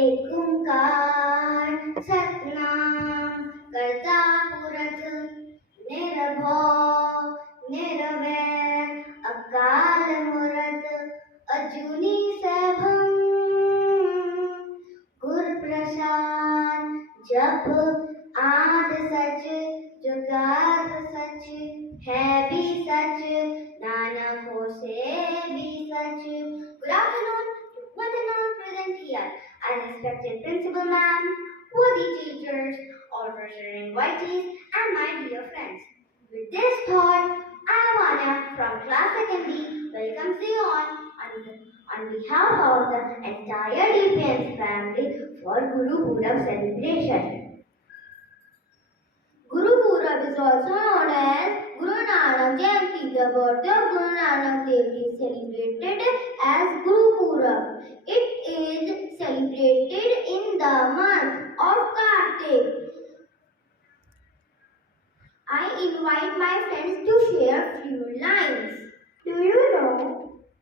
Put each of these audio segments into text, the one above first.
एक ओंकार सतनाम करता पुरख निरभव निरवैर अकाल मूरत अजूनी सैभम गुर प्रसाद जप आद सच जुगाद सच है भी सच नानक हो से भी सच. Good afternoon to one and all present here. I respected Principal Ma'am, worthy teachers, all treasured invitees, and my dear friends. With this thought, I, Vanya from Class 2nd B, welcomes you on behalf of the entire DPN's family for Gurpurab celebration. Gurpurab is also known as Guru Nanak Jayanti. The birthday of Guru Nanak Dev is celebrated as Gurpurab. It is celebrated in the month of Kartik. I invite my friends to share few lines. Do you know,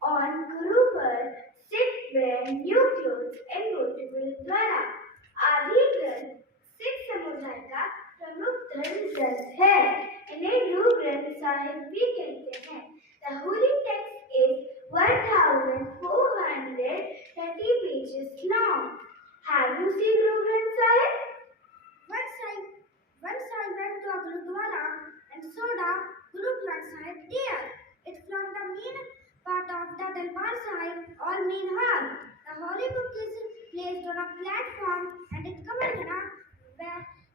on Gurpurab, sit wear new clothes and go to Gurudwara. आदि ग्रंथ सिख समुदाय का प्रमुख धर्म ग्रंथ है. इन्हें गुरु ग्रंथ साहिब भी कहते हैं. The holy text is 1430 pages long. Have you seen Guru Granth Sahib? Once I went to a Gurudwara and saw the Guru Granth Sahib there. It formed the main part of the Dalbar Sahib or main hall. The holy book is placed on a platform and it covered in a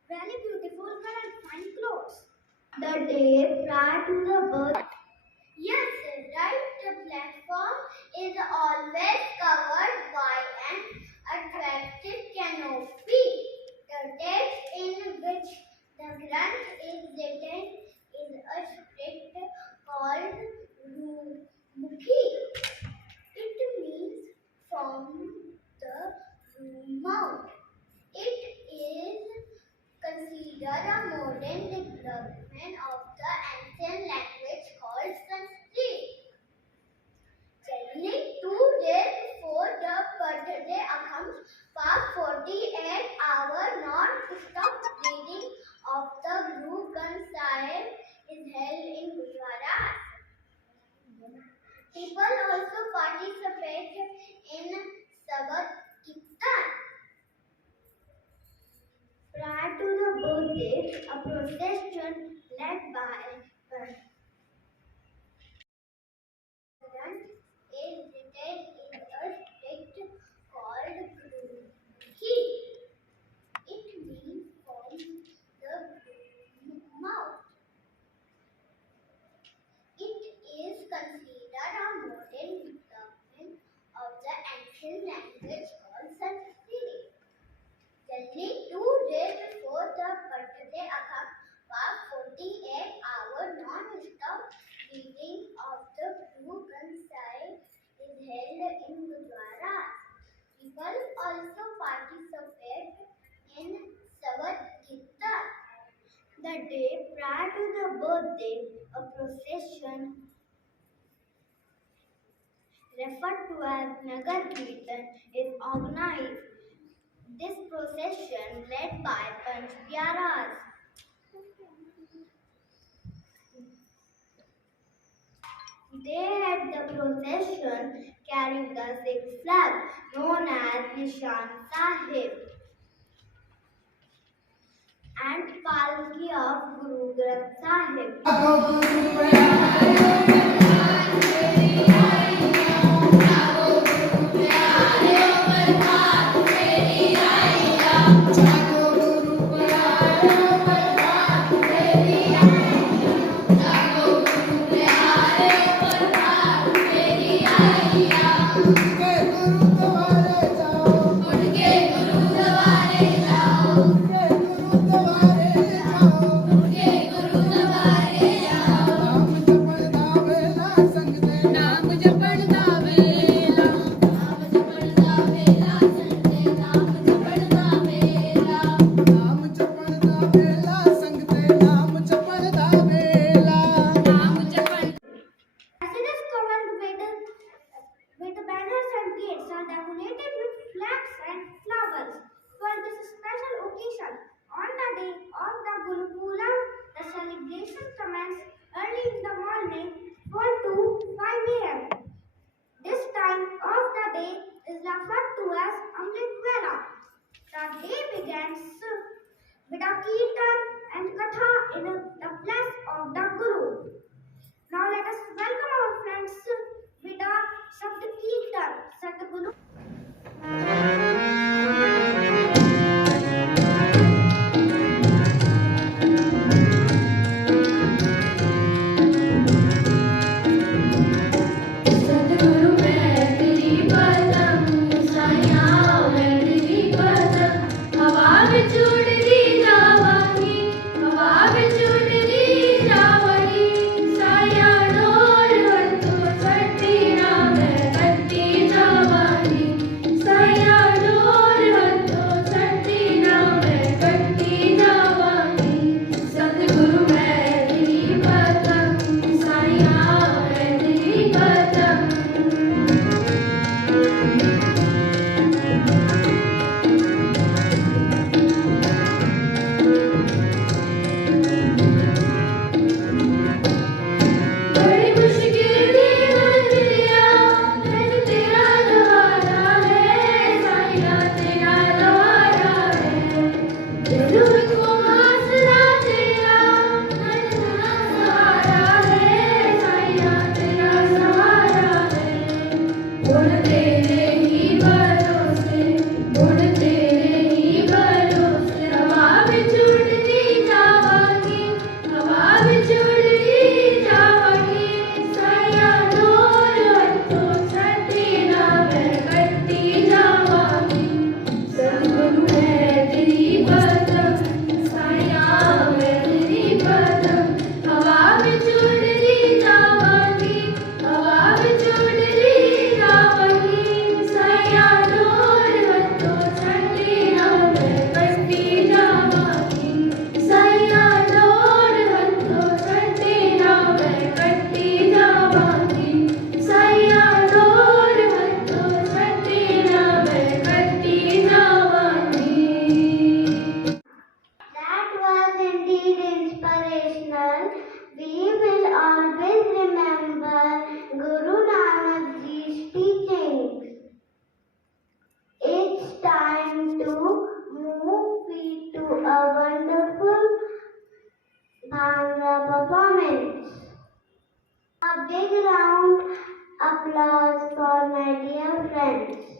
very beautiful color fine clothes. The day prior to the birth. Yes, right. The platform is always covered by an attractive canopy. The text in which the Granth is written is a script called Mukhi. It means from the mouth. It is considered a modern development of the ancient language called Sanskrit. Generally, 2 days before the birthday comes, for 48 hours non-stop reading of the Guru Granth Sahib is held in Gurudwara. People also participate in Sabbath Kirtan. Prior to the birthday, a procession led by is written in a script called Gurukhi. It means from the mouth. It is considered a modern development of the ancient language called Sanskrit. Generally, 2 days before the birthday comes, for 48 hours non-stop reading of the Guru Granth Sahib is held in Gurudwara. People also participate in Sabbath Kirtan. The day prior to the birthday, a procession referred to as Nagar Kirtan is organized. This procession led by Panch Pyaras. They head the procession carrying the Sikh flag known as Nishan Sahib and Palki of Guru Granth Sahib. That was indeed inspirational. We will always remember Guru Nanak Ji's teachings. It's time to move feet to a wonderful Bhangra performance. A big round applause for my dear friends.